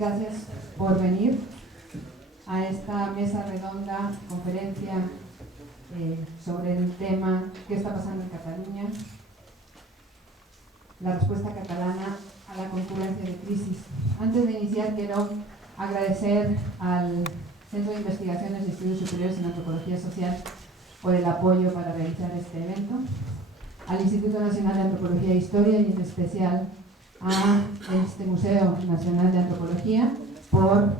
Gracias por venir a esta mesa redonda, conferencia sobre el tema ¿qué está pasando en Cataluña? La respuesta catalana a la concurrencia de crisis. Antes de iniciar quiero agradecer al Centro de Investigaciones y Estudios Superiores en Antropología Social por el apoyo para realizar este evento, al Instituto Nacional de Antropología e Historia y en especial a este Museo Nacional de Antropología por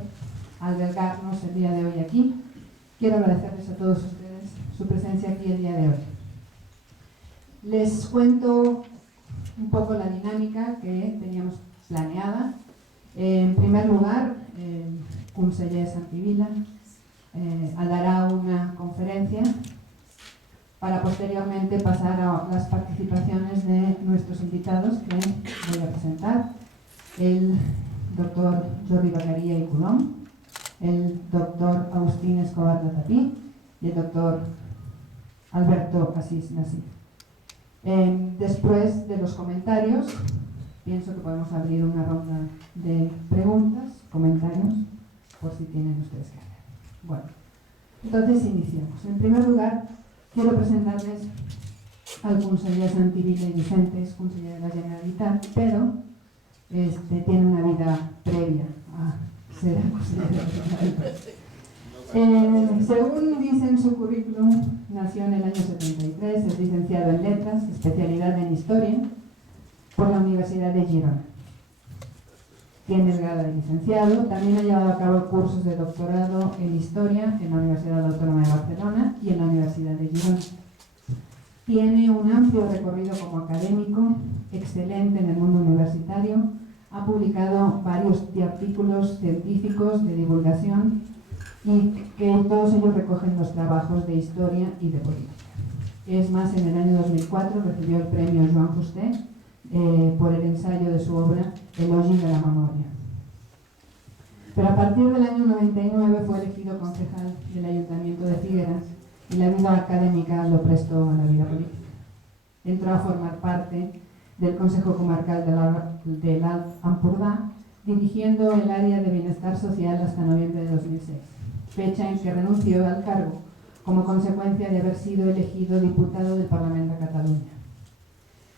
albergarnos el día de hoy aquí. Quiero agradecerles a todos ustedes su presencia aquí el día de hoy. Les cuento un poco la dinámica que teníamos planeada. En primer lugar, el conseller Santivila dará una conferencia para posteriormente pasar a las participaciones de nuestros invitados que voy a presentar. El doctor Jordi Bacaria y Colom, el doctor Agustín Escobar Latapí y el doctor Alberto Asís Nasif. Después de los comentarios, pienso que podemos abrir una ronda de preguntas, comentarios, por si tienen ustedes que hacer. Bueno, entonces iniciamos. En primer lugar, quiero presentarles al conseller Santivila y Vicente, es conseller de la Generalitat, pero tiene una vida previa a ser conseller de la Generalitat. Según dice en su currículum, nació en el año 73, es licenciado en Letras, especialidad en Historia, por la Universidad de Girona. Tiene el grado de licenciado, también ha llevado a cabo cursos de doctorado en Historia en la Universidad Autónoma de Barcelona y en la Universidad de Girona. Tiene un amplio recorrido como académico, excelente en el mundo universitario, ha publicado varios artículos científicos de divulgación y que todos ellos recogen los trabajos de historia y de política. Es más, en el año 2004 recibió el premio Joan Fuster por el ensayo de su obra Elogi de la Memoria. Pero a partir del año 99 fue elegido concejal del Ayuntamiento de Figueras y la vida académica lo prestó a la vida política. Entró a formar parte del Consejo Comarcal del Alt Empordà, dirigiendo el área de bienestar social hasta noviembre de 2006, fecha en que renunció al cargo como consecuencia de haber sido elegido diputado del Parlamento de Cataluña.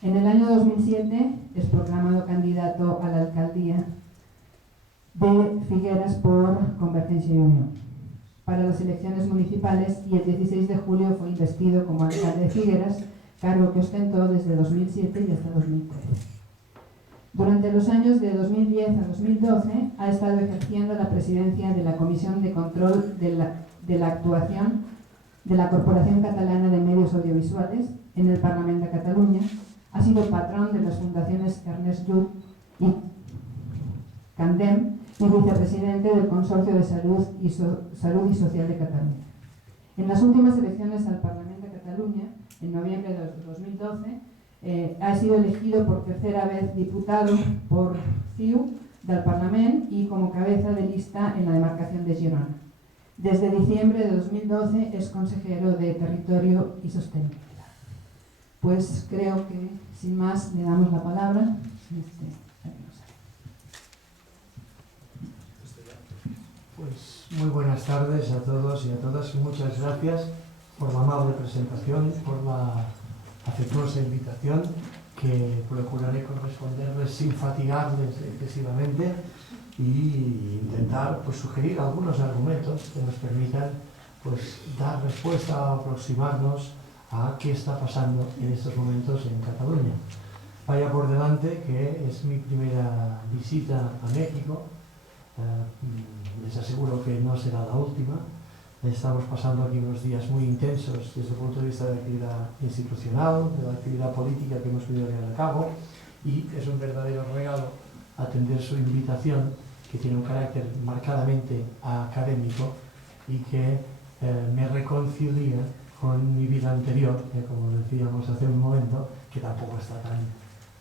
En el año 2007 es proclamado candidato a la alcaldía de Figueras por Convergencia y Unión para las elecciones municipales y el 16 de julio fue investido como alcalde de Figueras, cargo que ostentó desde 2007 y hasta 2013. Durante los años de 2010 a 2012 ha estado ejerciendo la presidencia de la Comisión de Control de la Actuación de la Corporación Catalana de Medios Audiovisuales en el Parlamento de Cataluña. Ha sido patrón de las fundaciones Ernest Lluch y Candem y vicepresidente del Consorcio de Salud y Social de Cataluña. En las últimas elecciones al Parlamento de Cataluña, en noviembre de 2012, ha sido elegido por tercera vez diputado por CiU del Parlament y como cabeza de lista en la demarcación de Girona. Desde diciembre de 2012 es consejero de Territorio y Sostenibilidad. Pues creo que, sin más, le damos la palabra. Pues muy buenas tardes a todos y a todas y muchas gracias por la amable presentación, por la afectuosa invitación que procuraré corresponderles sin fatigarles excesivamente y intentar sugerir algunos argumentos que nos permitan dar respuesta o aproximarnos a qué está pasando en estos momentos en Cataluña. Vaya por delante que es mi primera visita a México. Les aseguro que no será la última. Estamos pasando aquí unos días muy intensos desde el punto de vista de la actividad institucional, de la actividad política que hemos podido llevar a cabo, y es un verdadero regalo atender su invitación, que tiene un carácter marcadamente académico y que me reconcilia con mi vida anterior, como decíamos hace un momento, que tampoco está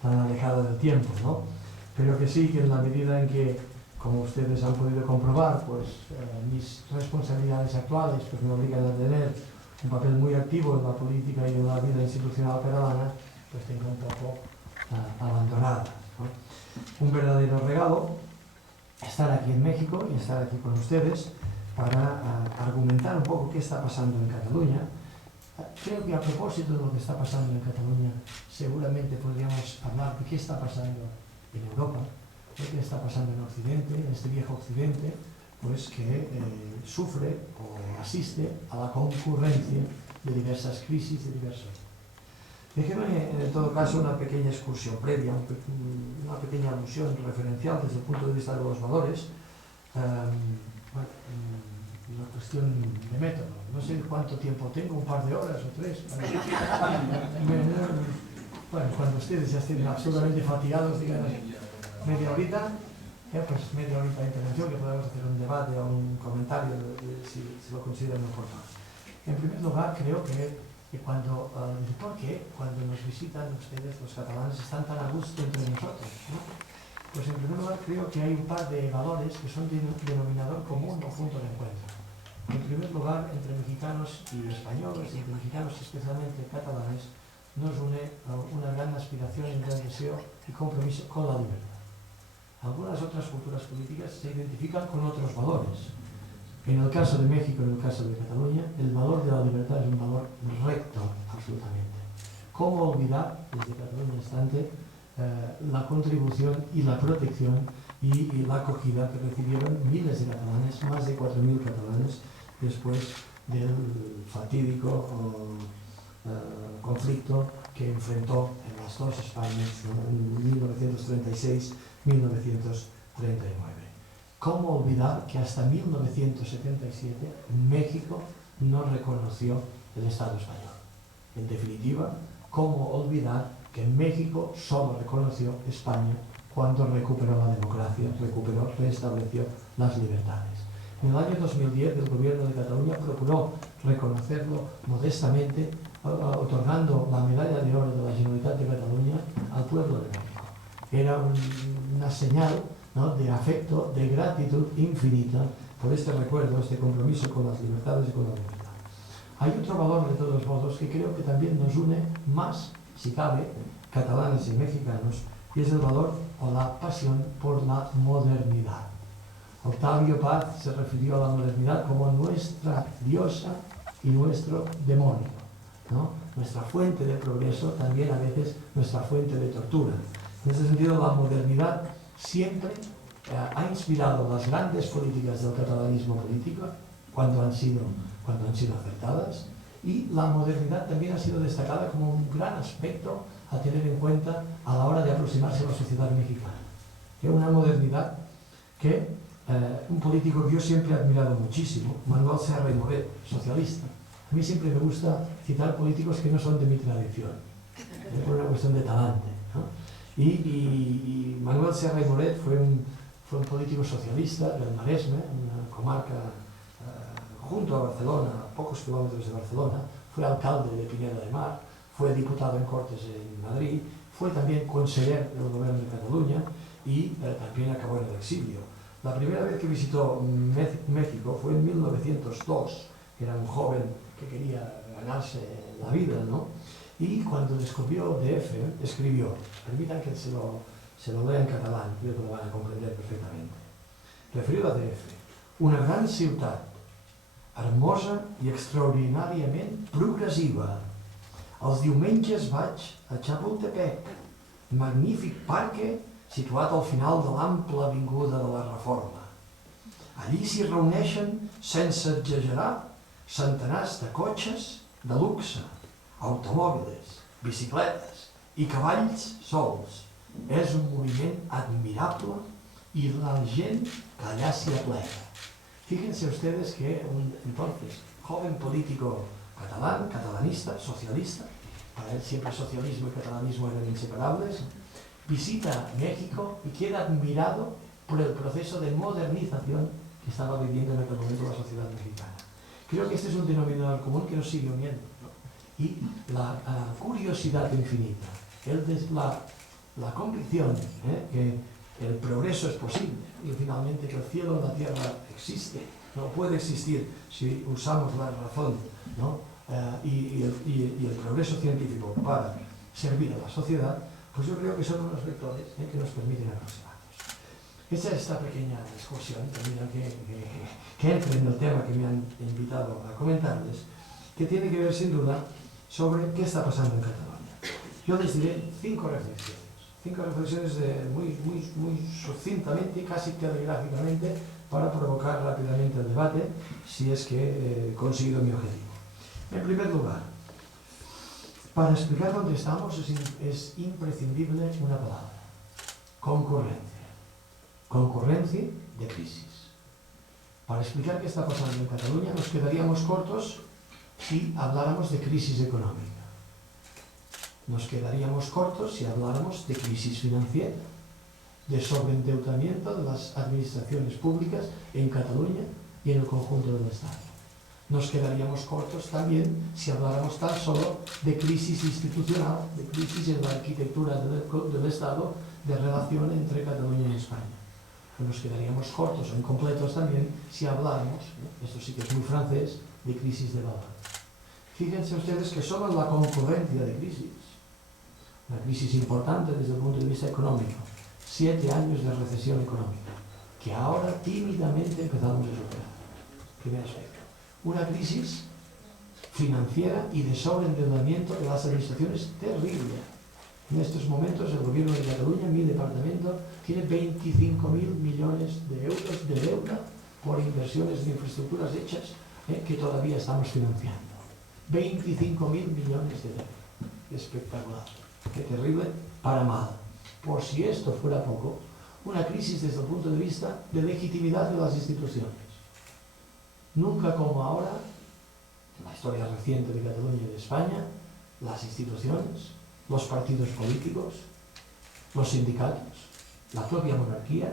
tan alejada del tiempo, ¿no? Pero que sí, que en la medida en que, como ustedes han podido comprobar, mis responsabilidades actuales me obligan a tener un papel muy activo en la política y en la vida institucional catalana, tengo un poco abandonadas, ¿no? Un verdadero regalo estar aquí en México y estar aquí con ustedes para argumentar un poco qué está pasando en Cataluña. Creo que a propósito de lo que está pasando en Cataluña, seguramente podríamos hablar de qué está pasando en Europa, de qué está pasando en Occidente, en este viejo Occidente, pues que sufre o asiste a la concurrencia de diversas crisis, de diversos. Déjeme, en todo caso, una pequeña excursión previa, una pequeña alusión referencial desde el punto de vista de los valores. Una cuestión de método. No sé cuánto tiempo tengo, un par de horas o 3. Bueno, cuando ustedes ya estén absolutamente fatigados, digan media horita, pues media horita de intervención, que podamos hacer un debate o un comentario si lo consideran oportuno. En primer lugar, creo que cuando, ¿por qué cuando nos visitan ustedes, los catalanes, están tan a gusto entre nosotros, ¿no? Pues en primer lugar creo que hay un par de valores que son denominador común o punto de encuentro. En primer lugar, entre mexicanos y españoles, entre mexicanos especialmente catalanes, nos une una gran aspiración y un gran deseo y compromiso con la libertad. Algunas otras culturas políticas se identifican con otros valores. En el caso de México, en el caso de Cataluña, el valor de la libertad es un valor recto, absolutamente. ¿Cómo olvidar, desde Cataluña instante, la contribución y la protección y la acogida que recibieron miles de catalanes, más de 4.000 catalanes, después del fatídico conflicto que enfrentó en las dos Españas en 1936-1939. ¿Cómo olvidar que hasta 1977 México no reconoció el Estado español? En definitiva, ¿cómo olvidar que México solo reconoció España cuando recuperó la democracia, restableció las libertades? En el año 2010 el gobierno de Cataluña procuró reconocerlo modestamente, otorgando la medalla de oro de la Generalitat de Cataluña al pueblo de México. Era una señal, ¿no?, de afecto, de gratitud infinita por este recuerdo, este compromiso con las libertades y con la libertad. Hay otro valor de todos modos que creo que también nos une más, si cabe, catalanes y mexicanos, y es el valor o la pasión por la modernidad. Octavio Paz se refirió a la modernidad como nuestra diosa y nuestro demonio, ¿no? Nuestra fuente de progreso, también a veces nuestra fuente de tortura. En ese sentido, la modernidad siempre ha inspirado las grandes políticas del catalanismo político cuando han sido acertadas, y la modernidad también ha sido destacada como un gran aspecto a tener en cuenta a la hora de aproximarse a la sociedad mexicana. Es una modernidad que un político que yo siempre he admirado muchísimo, Manuel Serra y Moret, socialista. A mí siempre me gusta citar políticos que no son de mi tradición, por una cuestión de talante, ¿no? Y Manuel Serra y Moret fue un político socialista del Maresme, una comarca junto a Barcelona, a pocos kilómetros de Barcelona. Fue alcalde de Pineda de Mar, fue diputado en Cortes en Madrid, fue también conseller del gobierno de Cataluña y también acabó en el exilio. La primera vez que visitó México fue en 1902, era un joven que quería ganarse la vida, ¿no? Y cuando descubrió DF, escribió, permitan que se lo lea en catalán, creo que lo van a comprender perfectamente. Referido a DF, una gran ciutat, hermosa i extraordinàriament progressiva. Els diumenges vaig a Chapultepec, magnífic parque situat al final de l'ample avinguda de la Reforma. Allí s'hi reuneixen, sense exagerar, centenars de cotxes de luxe, automòbils, bicicletes i cavalls sols. És un moviment admirable y la gent que allá s'hi aplega. Fíjense ustedes que un entonces joven político catalán, catalanista, socialista, para él siempre socialismo y catalanismo eran inseparables, visita México y queda admirado por el proceso de modernización que estaba viviendo en aquel momento la sociedad mexicana. Creo que este es un denominador común que nos sigue uniendo, ¿no? Y la curiosidad infinita, la convicción que el progreso es posible y finalmente que el cielo en la tierra existe, no puede existir si usamos la razón, ¿no? y el progreso científico para servir a la sociedad, pues yo creo que son unos vectores que nos permiten aproximarnos. Hecha esta pequeña excursión, termino que entre en el tema que me han invitado a comentarles, que tiene que ver sin duda sobre qué está pasando en Cataluña. Yo les diré 5 reflexiones muy sucintamente, casi telegráficamente, para provocar rápidamente el debate, si es que he conseguido mi objetivo. En primer lugar, para explicar dónde estamos es imprescindible una palabra: concurrencia. Concurrencia de crisis. Para explicar qué está pasando en Cataluña nos quedaríamos cortos si habláramos de crisis económica. Nos quedaríamos cortos si habláramos de crisis financiera, de sobreendeudamiento de las administraciones públicas en Cataluña y en el conjunto del Estado. Nos quedaríamos cortos también si habláramos tan solo de crisis institucional, de crisis en la arquitectura del Estado, de relación entre Cataluña y España. Nos quedaríamos cortos o incompletos también si habláramos, esto sí que es muy francés, de crisis de valor. Fíjense ustedes que solo la concurrencia de crisis, una crisis importante desde el punto de vista económico, 7 años de recesión económica, que ahora tímidamente empezamos a superar. Primer aspecto. Una crisis financiera y de sobreendeudamiento de las administraciones terrible. En estos momentos el gobierno de Cataluña, mi departamento, tiene 25.000 millones de euros de deuda por inversiones en infraestructuras hechas que todavía estamos financiando. 25.000 millones de deuda. Espectacular. Qué terrible para mal. Por si esto fuera poco, una crisis desde el punto de vista de legitimidad de las instituciones. Nunca como ahora, en la historia reciente de Cataluña y de España, las instituciones, los partidos políticos, los sindicatos, la propia monarquía,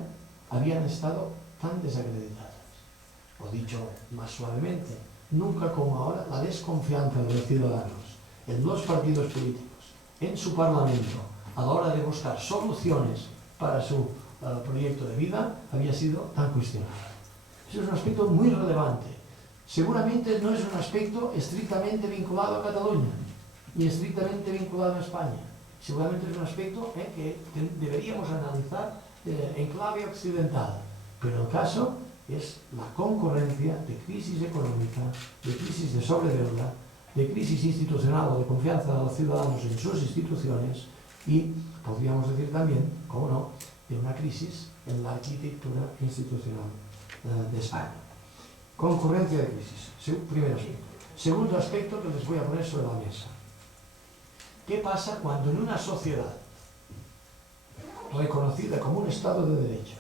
habían estado tan desacreditadas. O dicho más suavemente, nunca como ahora la desconfianza de los ciudadanos en los partidos políticos, en su parlamento, a la hora de buscar soluciones para su proyecto de vida, había sido tan cuestionada. Eso es un aspecto muy relevante. Seguramente no es un aspecto estrictamente vinculado a Cataluña, ni estrictamente vinculado a España. Seguramente es un aspecto que deberíamos analizar en clave occidental. Pero el caso es la concurrencia de crisis económica, de crisis de sobredeuda, de crisis institucional o de confianza de los ciudadanos en sus instituciones y, podríamos decir también, como no, de una crisis en la arquitectura institucional de España. Concurrencia de crisis, primer aspecto. Segundo aspecto que les voy a poner sobre la mesa. ¿Qué pasa cuando en una sociedad reconocida como un Estado de Derecho,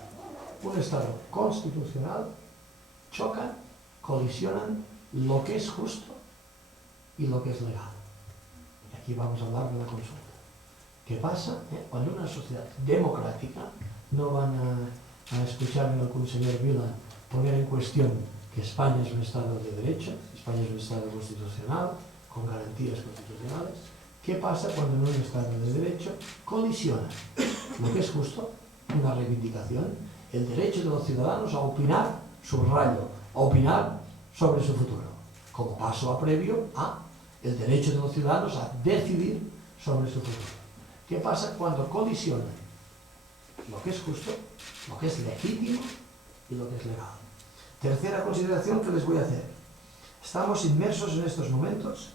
un Estado constitucional, chocan, colisionan lo que es justo y lo que es legal? Y aquí vamos a hablar de la consulta. ¿Qué pasa cuando una sociedad democrática, no van a escucharme al señor Vila poner en cuestión que España es un Estado de Derecho, España es un Estado constitucional, con garantías constitucionales? ¿Qué pasa cuando en un Estado de Derecho colisiona lo que es justo, una reivindicación, el derecho de los ciudadanos a opinar, subrayo, a opinar sobre su futuro, como paso previo a el derecho de los ciudadanos a decidir sobre su futuro? ¿Qué pasa cuando colisiona lo que es justo, lo que es legítimo y lo que es legal? Tercera consideración que les voy a hacer. Estamos inmersos en estos momentos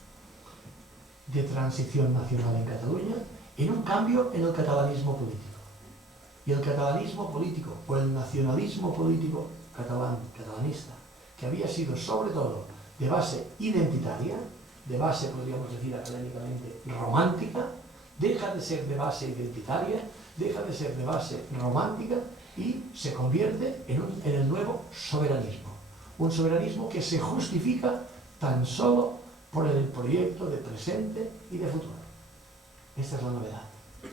de transición nacional en Cataluña, en un cambio en el catalanismo político. Y el catalanismo político, o el nacionalismo político catalanista, que había sido sobre todo de base identitaria, de base, podríamos decir académicamente, romántica, deja de ser de base identitaria, deja de ser de base romántica y se convierte en el nuevo soberanismo. Un soberanismo que se justifica tan solo por el proyecto de presente y de futuro. Esta es la novedad.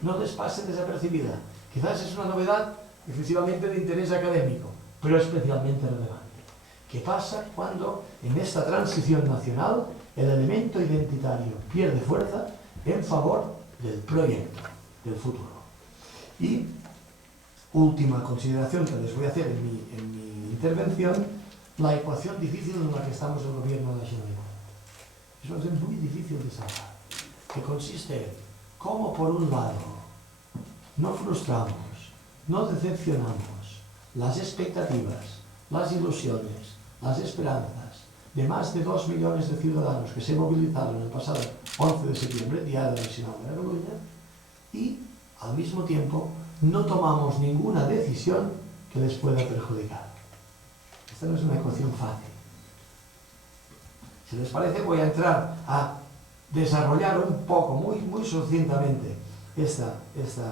No les pase desapercibida. Quizás es una novedad excesivamente de interés académico, pero especialmente relevante. ¿Qué pasa cuando en esta transición nacional el elemento identitario pierde fuerza en favor del proyecto, del futuro? Y última consideración que les voy a hacer en mi intervención, la ecuación difícil en la que estamos el gobierno de la Generalitat. Es una cosa muy difícil de salvar, que consiste en cómo por un lado no frustramos, no decepcionamos, las expectativas, las ilusiones, las esperanzas de más de 2 millones de ciudadanos que se movilizaron el pasado 11 de septiembre, Día de la Nacional de Cataluña, y al mismo tiempo no tomamos ninguna decisión que les pueda perjudicar. Esta no es una ecuación fácil. Si les parece, voy a entrar a desarrollar un poco, muy sucintamente, esta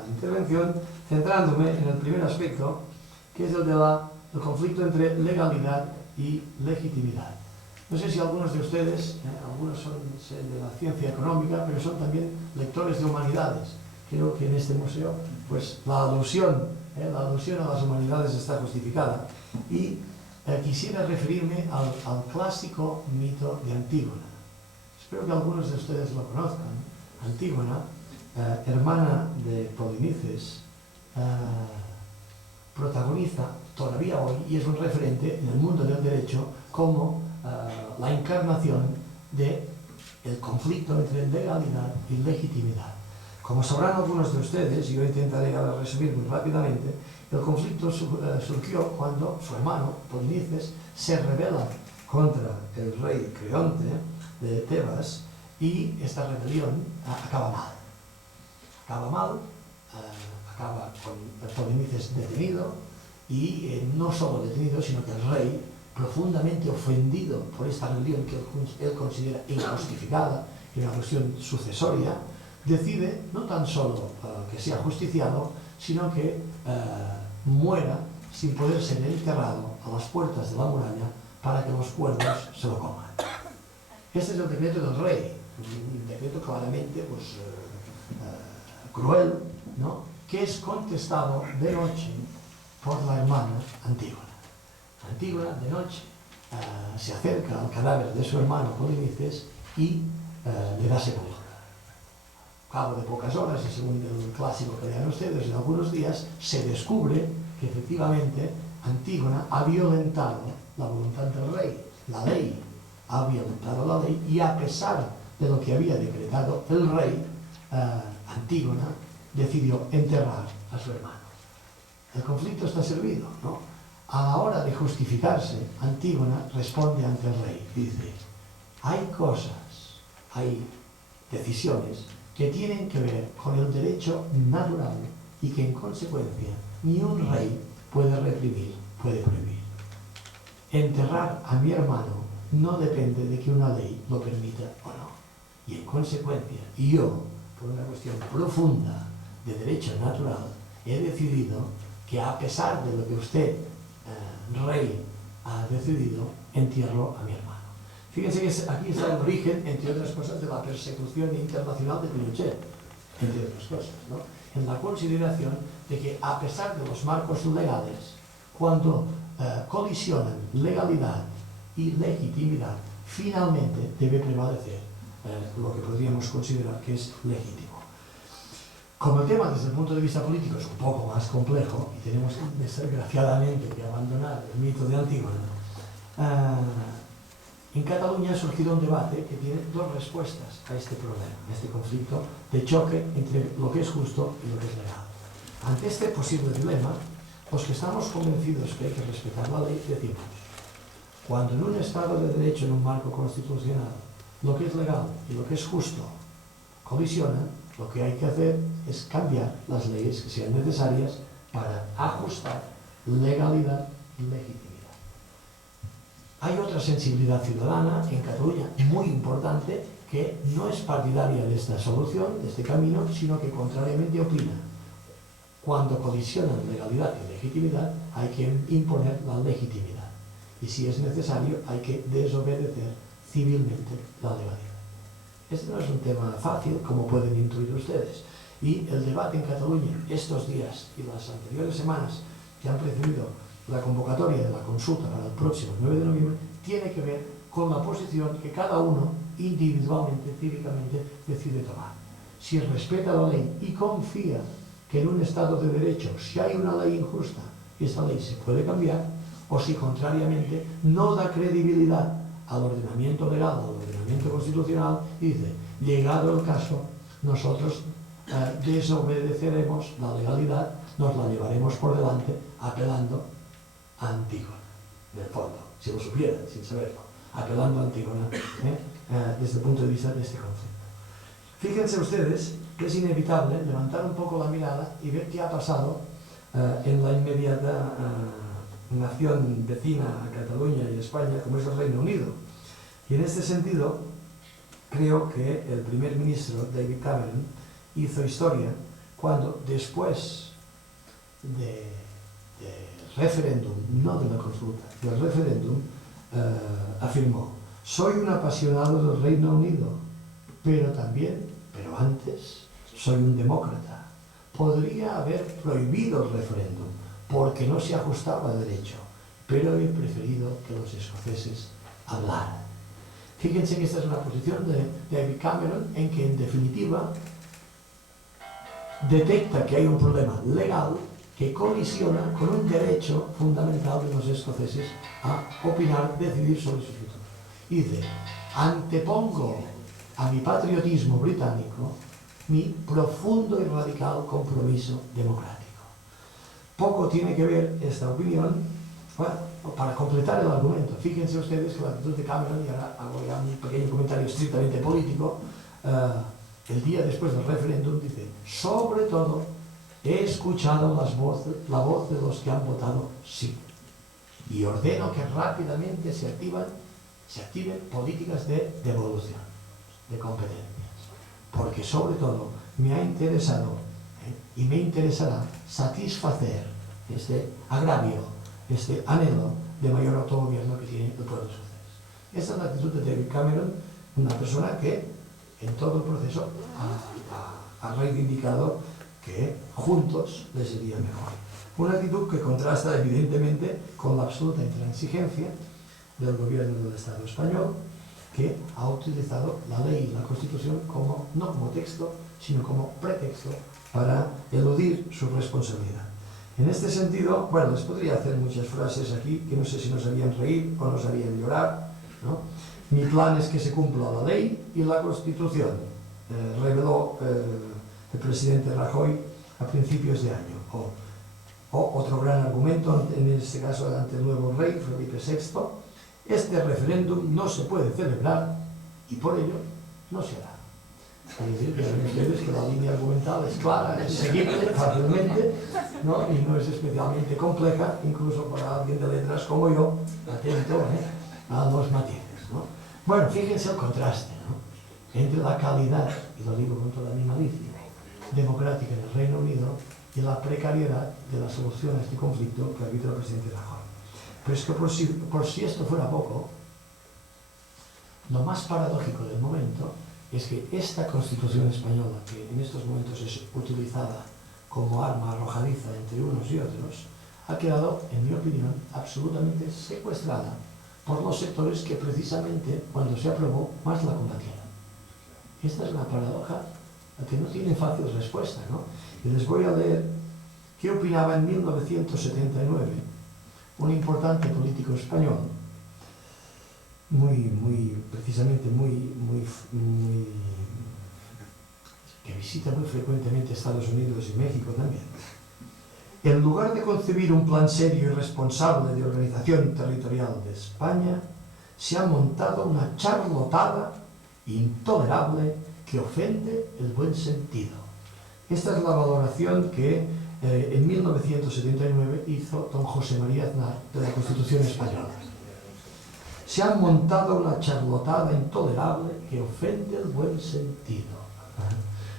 intervención, centrándome en el primer aspecto, que es el del conflicto entre legalidad y legitimidad. No sé si algunos de ustedes, algunos son de la ciencia económica, pero son también lectores de humanidades. Creo que en este museo, pues la alusión a las humanidades está justificada. Y quisiera referirme al clásico mito de Antígona. Espero que algunos de ustedes lo conozcan. Antígona, hermana de Polinices, protagoniza todavía hoy, y es un referente en el mundo del derecho, como la encarnación del conflicto entre legalidad y legitimidad. Como sabrán algunos de ustedes, y yo intentaré ahora resumir muy rápidamente, el conflicto surgió cuando su hermano, Polinices, se rebela contra el rey Creonte de Tebas, y esta rebelión acaba mal. Acaba con Polinices detenido, y no solo detenido, sino que el rey, profundamente ofendido por esta rebelión que él considera injustificada, y una cuestión sucesoria, decide no tan solo que sea justiciado, sino que muera sin poder ser enterrado a las puertas de la muralla para que los cuervos se lo coman. Este es el decreto del rey, un decreto claramente cruel, ¿no?, que es contestado de noche por la hermana Antígona. Antígona, de noche, se acerca al cadáver de su hermano Polinices y le da sepultura. Al cabo de pocas horas, y según el clásico que lean ustedes, en algunos días, se descubre que efectivamente Antígona ha violentado la voluntad del rey, la ley. Ha violentado la ley, y a pesar de lo que había decretado el rey, Antígona decidió enterrar a su hermano. El conflicto está servido, ¿no? A la hora de justificarse, Antígona responde ante el rey y dice: hay cosas, hay decisiones que tienen que ver con el derecho natural y que en consecuencia ni un rey puede reprimir, puede prohibir. Enterrar a mi hermano no depende de que una ley lo permita o no. Y en consecuencia, yo, por una cuestión profunda de derecho natural, he decidido que, a pesar de lo que usted, rey, ha decidido, entierro a mi hermano. Fíjense que aquí está el origen, entre otras cosas, de la persecución internacional de Pinochet, entre otras cosas, ¿no?, en la consideración de que, a pesar de los marcos legales, cuando colisionan legalidad y legitimidad, finalmente debe prevalecer lo que podríamos considerar que es legítimo. Como el tema desde el punto de vista político es un poco más complejo, y tenemos desgraciadamente que abandonar el mito de Antígona, en Cataluña ha surgido un debate que tiene dos respuestas a este problema, a este conflicto de choque entre lo que es justo y lo que es legal. Ante este posible dilema, los que estamos convencidos que hay que respetar la ley, decimos: cuando en un Estado de Derecho, en un marco constitucional, lo que es legal y lo que es justo colisionan, lo que hay que hacer es cambiar las leyes que sean necesarias para ajustar legalidad y legitimidad. Hay otra sensibilidad ciudadana en Cataluña muy importante, que no es partidaria de esta solución, de este camino, sino que contrariamente opina: cuando colisionan legalidad y legitimidad, hay que imponer la legitimidad, y si es necesario hay que desobedecer civilmente la legalidad. Este no es un tema fácil, como pueden intuir ustedes, y el debate en Cataluña estos días y las anteriores semanas que han precedido la convocatoria de la consulta para el próximo 9 de noviembre tiene que ver con la posición que cada uno individualmente, cívicamente, decide tomar. Si respeta la ley y confía que en un Estado de Derecho, si hay una ley injusta, esa ley se puede cambiar, o si contrariamente no da credibilidad al ordenamiento legal, al ordenamiento constitucional, y dice: llegado el caso, nosotros desobedeceremos la legalidad, nos la llevaremos por delante, apelando a Antígona, en el fondo, si lo supieran, sin saberlo, apelando a Antígona desde el punto de vista de este conflicto. Fíjense ustedes que es inevitable levantar un poco la mirada y ver qué ha pasado en la inmediata nación vecina a Cataluña y España, como es el Reino Unido. Y en este sentido, creo que el primer ministro David Cameron hizo historia cuando, después del referéndum, no de la consulta, del referéndum, afirmó: soy un apasionado del Reino Unido, pero antes, soy un demócrata. Podría haber prohibido el referéndum porque no se ajustaba a derecho, pero he preferido que los escoceses hablaran. Fíjense que esta es una posición de David Cameron en que, en definitiva, detecta que hay un problema legal que colisiona con un derecho fundamental de los escoceses a opinar, decidir sobre su futuro. Y dice: antepongo a mi patriotismo británico mi profundo y radical compromiso democrático. Poco tiene que ver esta opinión, bueno, para completar el argumento. Fíjense ustedes que la actitud de Cameron, y ahora hago ya un pequeño comentario estrictamente político, el día después del referéndum dice: sobre todo he escuchado la voz de los que han votado sí, y ordeno que rápidamente se activen políticas de devolución de competencias, porque sobre todo me ha interesado y me interesará satisfacer este agravio, este anhelo de mayor autogobierno que tiene el pueblo escocés. Esta es la actitud de David Cameron, una persona que en todo el proceso ha reivindicado que juntos les sería mejor. Una actitud que contrasta evidentemente con la absoluta intransigencia del gobierno del Estado español, que ha utilizado la ley y la Constitución no como texto, sino como pretexto para eludir su responsabilidad. En este sentido, bueno, les podría hacer muchas frases aquí que no sé si nos harían reír o nos harían llorar, ¿no? Mi plan es que se cumpla la ley y la Constitución, reveló el presidente Rajoy a principios de año. O otro gran argumento, en este caso ante el nuevo rey, Felipe VI: este referéndum no se puede celebrar y por ello no se hará. Es decir, que ven ustedes que la línea argumental es clara, es seguible fácilmente, ¿no? Y no es especialmente compleja, incluso para alguien de letras como yo, atento a los matices, ¿no? Bueno, fíjense el contraste, ¿no?, entre la calidad, y lo digo con toda mi malicia, democrática en el Reino Unido y la precariedad de la solución a este conflicto que arbitra el presidente Rajoy. Pero es que por si esto fuera poco, lo más paradójico del momento es que esta Constitución española, que en estos momentos es utilizada como arma arrojadiza entre unos y otros, ha quedado, en mi opinión, absolutamente secuestrada por los sectores que precisamente cuando se aprobó más la combatieron. Esta es una paradoja que no tiene fácil respuesta, ¿no? Y les voy a leer qué opinaba en 1979 un importante político español, que visita muy frecuentemente Estados Unidos y México también. En lugar de concebir un plan serio y responsable de organización territorial de España, se ha montado una charlotada intolerable que ofende el buen sentido. Esta es la valoración que en 1979 hizo don José María Aznar de la Constitución española. Se ha montado una charlotada intolerable que ofende el buen sentido.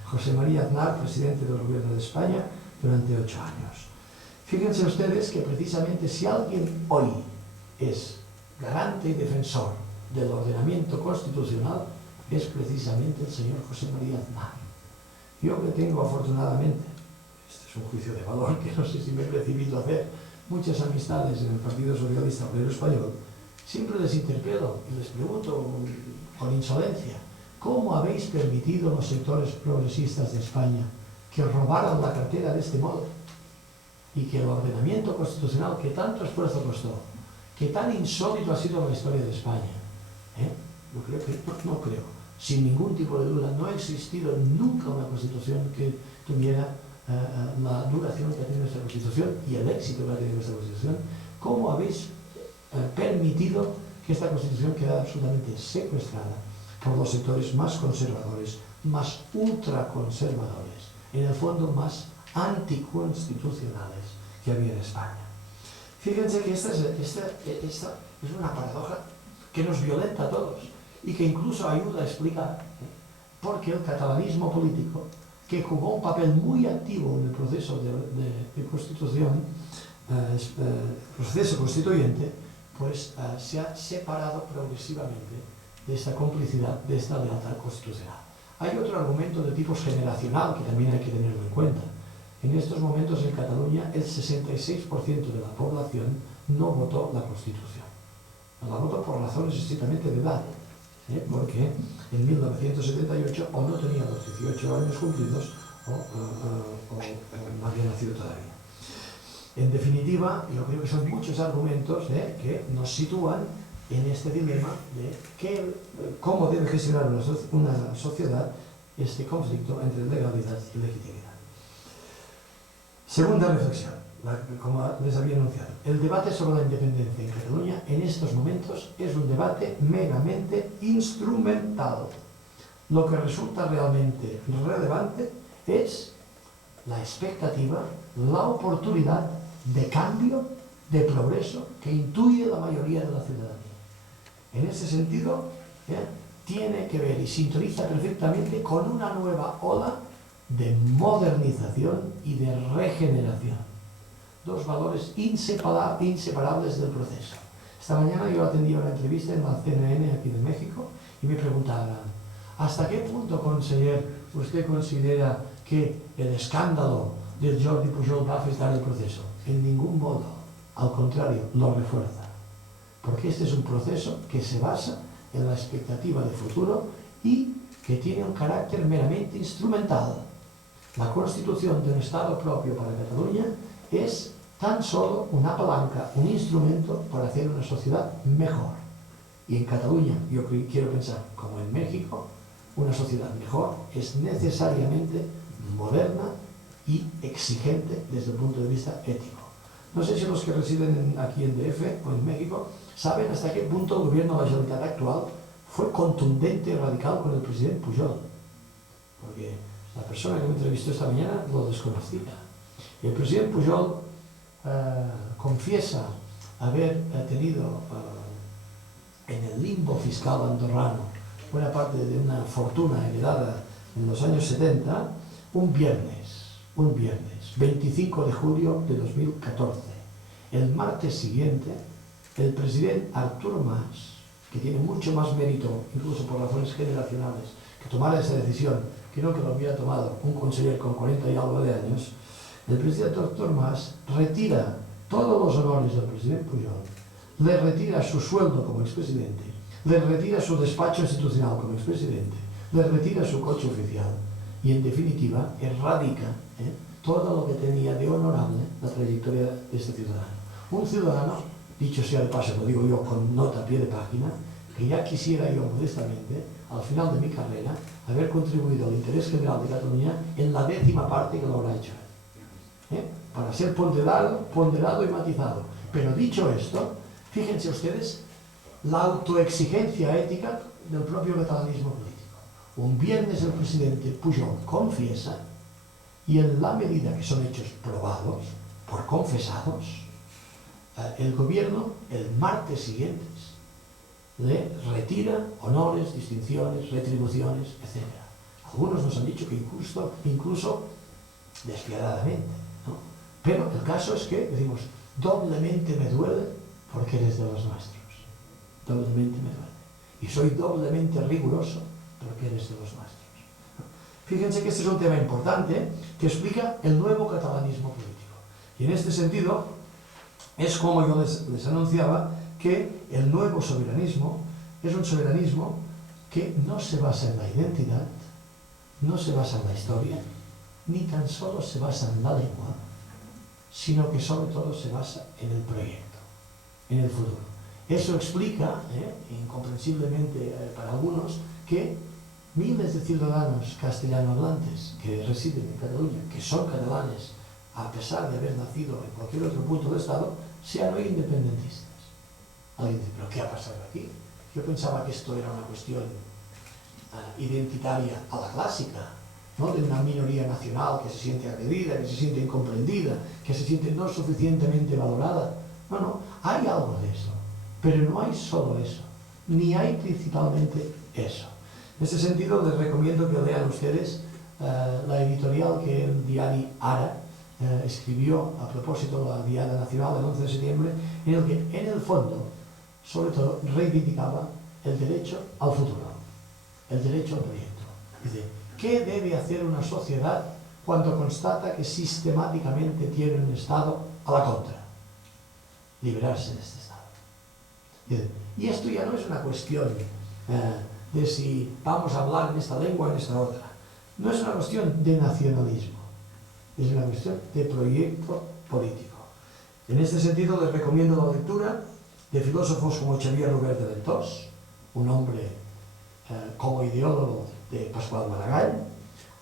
José María Aznar, presidente del Gobierno de España durante 8 años. Fíjense ustedes que precisamente si alguien hoy es garante y defensor del ordenamiento constitucional, es precisamente el señor José María Aznar. Yo que tengo afortunadamente, este es un juicio de valor que no sé si me he recibido a hacer, muchas amistades en el Partido Socialista Obrero Español, siempre les interpelo y les pregunto con insolencia: ¿cómo habéis permitido los sectores progresistas de España que robaran la cartera de este modo? Y que el ordenamiento constitucional que tanto esfuerzo costó, que tan insólito ha sido la historia de España, no creo, sin ningún tipo de duda, no ha existido nunca una constitución que tuviera la duración que ha tenido esta constitución y el éxito que ha tenido esta constitución. ¿Cómo habéis permitido que esta Constitución quede absolutamente secuestrada por los sectores más conservadores, más ultraconservadores, en el fondo más anticonstitucionales que había en España. Fíjense que esta es una paradoja que nos violenta a todos y que incluso ayuda a explicar porque el catalanismo político, que jugó un papel muy activo en el proceso de constitución, proceso constituyente, pues se ha separado progresivamente de esta complicidad, de esta lealtad constitucional. Hay otro argumento de tipo generacional que también hay que tenerlo en cuenta. En estos momentos en Cataluña el 66% de la población no votó la Constitución. No la votó por razones estrictamente de edad, porque en 1978 o no tenía los 18 años cumplidos o no había nacido todavía. En definitiva, yo creo que son muchos argumentos que nos sitúan en este dilema de cómo debe gestionar una sociedad este conflicto entre legalidad y legitimidad. Segunda reflexión, como les había anunciado. El debate sobre la independencia en Cataluña en estos momentos es un debate meramente instrumental. Lo que resulta realmente relevante es la expectativa, la oportunidad de cambio, de progreso que intuye la mayoría de la ciudadanía. En ese sentido, tiene que ver y sintoniza perfectamente con una nueva ola de modernización y de regeneración. Dos valores inseparables del proceso. Esta mañana yo atendí una entrevista en la CNN aquí de México y me preguntaban: ¿hasta qué punto, conseller, usted considera que el escándalo del Jordi Pujol va a afectar el proceso? En ningún modo, al contrario, lo refuerza. Porque este es un proceso que se basa en la expectativa de futuro y que tiene un carácter meramente instrumental. La constitución de un Estado propio para Cataluña es tan solo una palanca, un instrumento para hacer una sociedad mejor. Y en Cataluña, yo quiero pensar, como en México, una sociedad mejor es necesariamente moderna y exigente desde el punto de vista ético. No sé si los que residen aquí en DF o en México saben hasta qué punto el gobierno de la Generalitat actual fue contundente y radical con el presidente Pujol. Porque la persona que me entrevistó esta mañana lo desconocía. Y el presidente Pujol confiesa haber tenido en el limbo fiscal andorrano buena parte de una fortuna heredada en los años 70, un viernes, 25 de julio de 2014. El martes siguiente, el presidente Artur Mas, que tiene mucho más mérito, incluso por razones generacionales, que tomara esa decisión, que no que lo había tomado un consejero con 40 y algo de años, el presidente Artur Mas retira todos los honores del presidente Pujol, le retira su sueldo como expresidente, le retira su despacho institucional como expresidente, le retira su coche oficial y, en definitiva, erradica todo lo que tenía de honorable la trayectoria de este ciudadano. Un ciudadano, dicho sea de paso, lo digo yo con nota a pie de página, que ya quisiera yo modestamente, al final de mi carrera, haber contribuido al interés general de Cataluña en la 10ª parte que lo habrá hecho él. Para ser ponderado y matizado. Pero dicho esto, fíjense ustedes la autoexigencia ética del propio catalanismo político. Un viernes el presidente Pujol confiesa, y en la medida que son hechos probados, por confesados, el gobierno, el martes siguiente, le retira honores, distinciones, retribuciones, etc. Algunos nos han dicho que incluso despiadadamente, ¿no? Pero el caso es que decimos, doblemente me duele porque eres de los nuestros. Doblemente me duele. Y soy doblemente riguroso porque eres de los nuestros. Fíjense que este es un tema importante que explica el nuevo catalanismo político. Y en este sentido, es como yo les anunciaba, que el nuevo soberanismo es un soberanismo que no se basa en la identidad, no se basa en la historia, ni tan solo se basa en la lengua, sino que sobre todo se basa en el proyecto, en el futuro. Eso explica, incomprensiblemente para algunos, que miles de ciudadanos castellanohablantes que residen en Cataluña, que son catalanes, a pesar de haber nacido en cualquier otro punto del Estado, sean hoy independentistas. Alguien dice, ¿pero qué ha pasado aquí? Yo pensaba que esto era una cuestión identitaria a la clásica, ¿no? De una minoría nacional que se siente agredida, que se siente incomprendida, que se siente no suficientemente valorada. No, no, hay algo de eso, pero no hay solo eso, ni hay principalmente eso. En ese sentido, les recomiendo que lean ustedes la editorial que el diario Ara escribió a propósito de la Diada Nacional del 11 de septiembre, en el que, en el fondo, sobre todo, reivindicaba el derecho al futuro, el derecho al proyecto. Dice, ¿qué debe hacer una sociedad cuando constata que sistemáticamente tiene un Estado a la contra? Liberarse de este Estado. Dice, y esto ya no es una cuestión de si vamos a hablar en esta lengua o en esta otra. No es una cuestión de nacionalismo, es una cuestión de proyecto político. En este sentido, les recomiendo la lectura de filósofos como Xavier Robert de Ventós, un hombre como ideólogo de Pascual Maragall,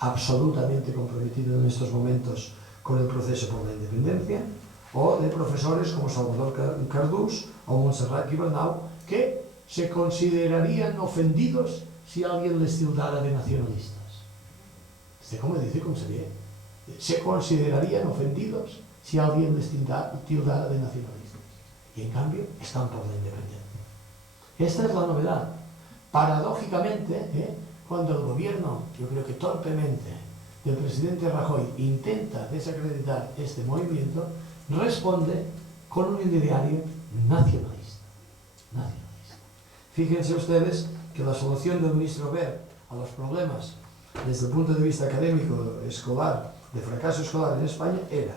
absolutamente comprometido en estos momentos con el proceso por la independencia, o de profesores como Salvador Cardús o Montserrat Guibernau, que se considerarían ofendidos si alguien les tildara de nacionalistas. ¿Cómo dice Conseller? Se considerarían ofendidos si alguien les tildara de nacionalistas. Y en cambio están por la independencia. Esta es la novedad. Paradójicamente, cuando el gobierno, yo creo que torpemente, del presidente Rajoy intenta desacreditar este movimiento, responde con un ideario nacionalista. Fíjense ustedes que la solución del ministro Wert a los problemas desde el punto de vista académico, escolar, de fracaso escolar en España, era: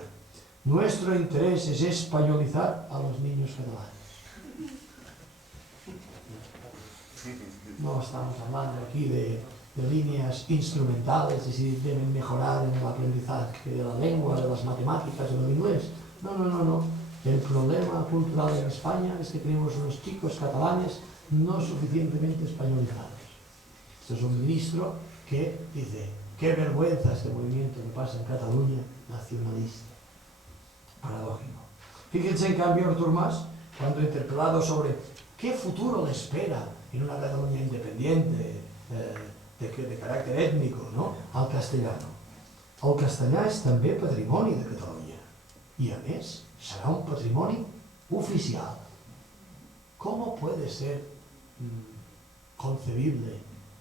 nuestro interés es españolizar a los niños catalanes. No estamos hablando aquí de líneas instrumentales, de si deben mejorar en el aprendizaje de la lengua, de las matemáticas o del inglés. No. El problema cultural en España es que tenemos unos chicos catalanes no suficientemente españolizados. Este es un ministro que dice, qué vergüenza este movimiento que pasa en Cataluña, nacionalista. Paradójico. Fíjense en cambio Artur Mas, cuando interpelado sobre qué futuro le espera en una Cataluña independiente, de carácter étnico, no?, al castellano. El castellà és també patrimoni de Catalunya y a més será un patrimonio oficial. ¿Cómo puede ser concebible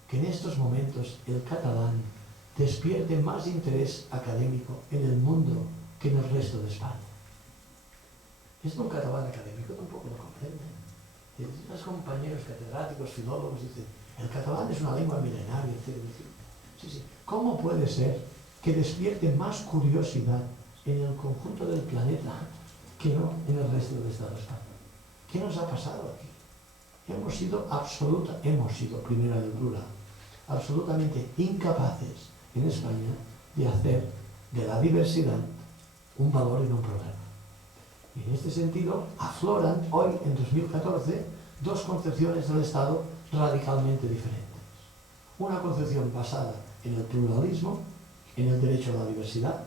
que en estos momentos el catalán despierte más interés académico en el mundo que en el resto de España? Esto un catalán académico tampoco lo comprende. Los compañeros catedráticos, filólogos dicen, el catalán es una lengua milenaria, etc. Sí. ¿Cómo puede ser que despierte más curiosidad en el conjunto del planeta que no en el resto del Estado de España? ¿Qué nos ha pasado aquí? Hemos sido, primero en el plural, absolutamente incapaces en España de hacer de la diversidad un valor y no un problema. Y en este sentido afloran hoy, en 2014, dos concepciones del Estado radicalmente diferentes. Una concepción basada en el pluralismo, en el derecho a la diversidad,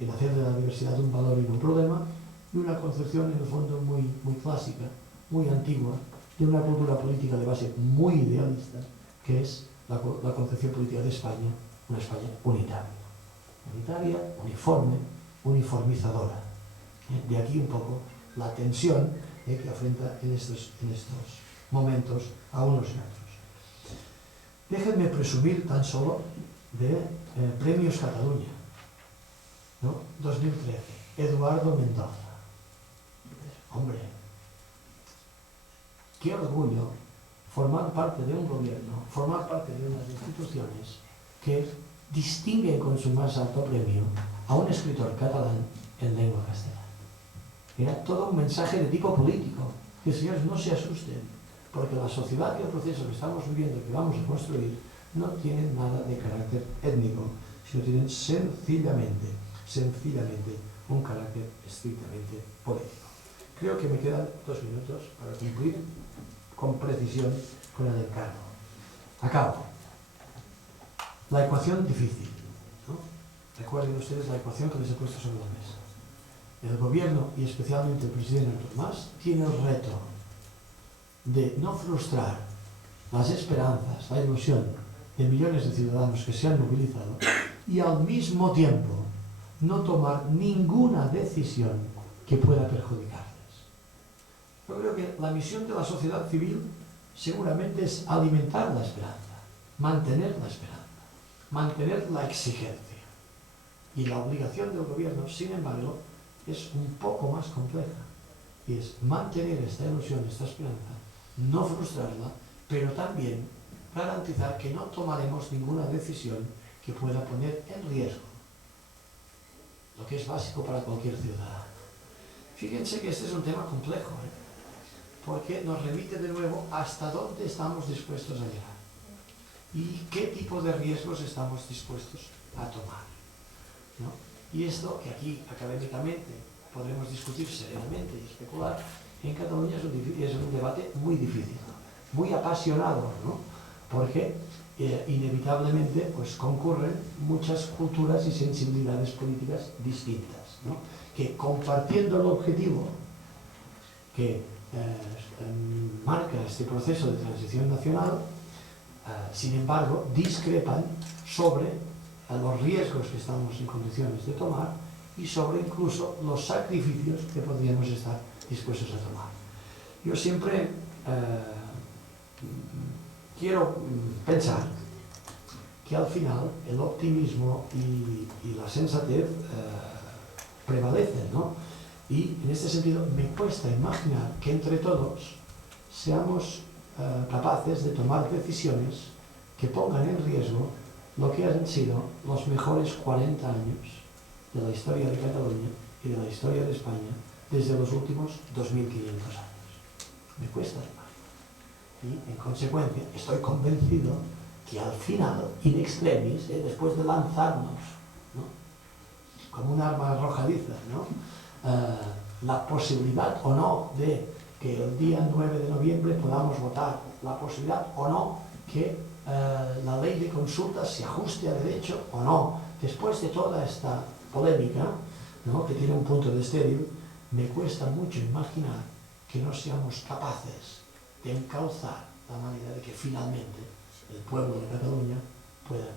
en hacer de la diversidad un valor y no un problema, y una concepción en el fondo muy clásica, muy antigua, de una cultura política de base muy idealista, que es la concepción política de España, una España unitaria, uniforme, uniformizadora. De aquí un poco la tensión que afrenta en estos momentos a unos y a otros. Déjenme presumir tan solo de Premios Cataluña, ¿no? 2013, Eduardo Mendoza. Hombre, qué orgullo formar parte de un gobierno, formar parte de unas instituciones que distinguen con su más alto premio a un escritor catalán en lengua castellana. Era todo un mensaje de tipo político, que señores no se asusten, porque la sociedad y el proceso que estamos viviendo, que vamos a construir, no tienen nada de carácter étnico, sino tienen sencillamente un carácter estrictamente político. Creo que me quedan 2 minutos para cumplir con precisión con el encargo. Acabo. La ecuación difícil, ¿no? Recuerden ustedes la ecuación que les he puesto sobre la mesa. el gobierno y especialmente el presidente Artur Mas tiene el reto de no frustrar las esperanzas, la ilusión de millones de ciudadanos que se han movilizado y al mismo tiempo no tomar ninguna decisión que pueda perjudicarles. Yo creo que la misión de la sociedad civil seguramente es alimentar la esperanza, mantener la exigencia. Y la obligación del gobierno, sin embargo, es un poco más compleja. Y es mantener esta ilusión, esta esperanza, no frustrarla, pero también garantizar que no tomaremos ninguna decisión que pueda poner en riesgo lo que es básico para cualquier ciudadano. Fíjense que este es un tema complejo, porque nos remite de nuevo hasta dónde estamos dispuestos a llegar y qué tipo de riesgos estamos dispuestos a tomar, ¿no? Y esto, que aquí académicamente podremos discutir serenamente y especular, en Cataluña es un debate muy difícil, muy apasionado, ¿no? Porque inevitablemente pues, concurren muchas culturas y sensibilidades políticas distintas, ¿no? Que compartiendo el objetivo que marca este proceso de transición nacional, sin embargo, discrepan sobre los riesgos que estamos en condiciones de tomar y sobre incluso los sacrificios que podríamos estar dispuestos a tomar. Yo siempre quiero pensar que al final el optimismo y la sensatez prevalecen, ¿no? Y en este sentido me cuesta imaginar que entre todos seamos capaces de tomar decisiones que pongan en riesgo lo que han sido los mejores 40 años de la historia de Cataluña y de la historia de España desde los últimos 2500 años. Me cuesta imaginar. Y en consecuencia estoy convencido que al final, in extremis, después de lanzarnos, ¿no? Como un arma arrojadiza, ¿no? La posibilidad o no de que el día 9 de noviembre podamos votar, la posibilidad o no que la ley de consultas se ajuste a derecho o no. Después de toda esta polémica, ¿no? Que tiene un punto de estéril, me cuesta mucho imaginar que no seamos capaces de encauzar la manera de que finalmente el pueblo de Cataluña pueda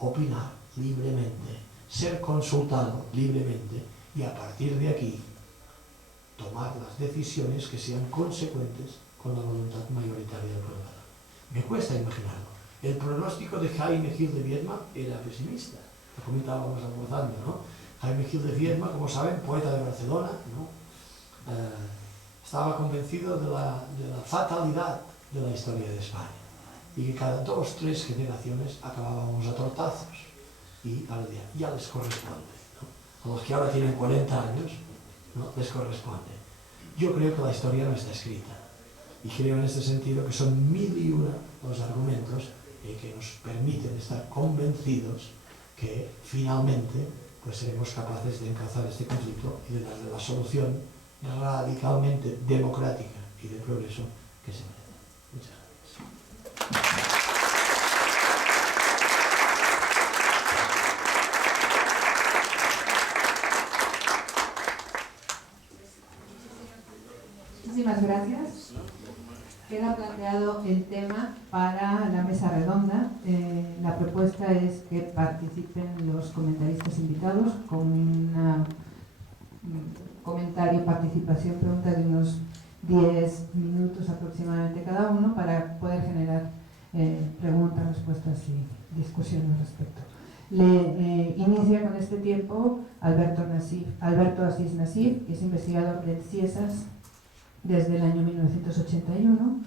opinar libremente, ser consultado libremente y a partir de aquí tomar las decisiones que sean consecuentes con la voluntad mayoritaria del pueblo. Me cuesta imaginarlo. El pronóstico de Jaime Gil de Viedma era pesimista, lo comentábamos almorzando, ¿no? Jaime Gil de Viedma, como saben, poeta de Barcelona, ¿no? Estaba convencido de la fatalidad de la historia de España y que cada 2 o 3 generaciones acabábamos a tortazos y ahora ya les corresponde, ¿no? A los que ahora tienen 40 años, ¿no? Les corresponde. Yo creo que la historia no está escrita y creo en este sentido que son 1001 los argumentos que nos permiten estar convencidos que finalmente pues seremos capaces de encauzar este conflicto y de darle la solución radicalmente democrática y de progreso que se merece. Muchas gracias. Muchísimas gracias. Queda planteado el tema para la mesa redonda. La propuesta es que participen los comentaristas invitados con un comentario, participación, pregunta de unos 10 minutos aproximadamente cada uno para poder generar preguntas, respuestas y discusión al respecto. Inicia con este tiempo Alberto Asís Nasif, que es investigador del CIESAS desde el año 1981.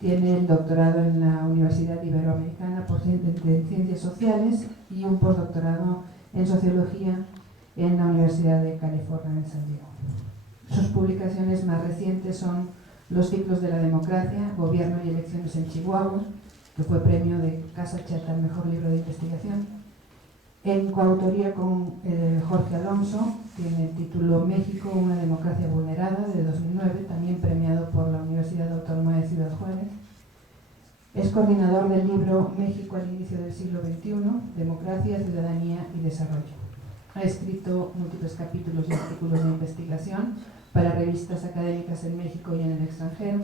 Tiene el doctorado en la Universidad Iberoamericana de Ciencias Sociales y un postdoctorado en Sociología en la Universidad de California en San Diego. Sus publicaciones más recientes son Los ciclos de la democracia, Gobierno y elecciones en Chihuahua, que fue premio de Casa Chata al mejor libro de investigación. En coautoría con Jorge Alonso, tiene el título México, una democracia vulnerada, de 2009, también premiado por la Universidad Autónoma de Ciudad Juárez. Es coordinador del libro México al inicio del siglo XXI, Democracia, Ciudadanía y Desarrollo. Ha escrito múltiples capítulos y artículos de investigación para revistas académicas en México y en el extranjero.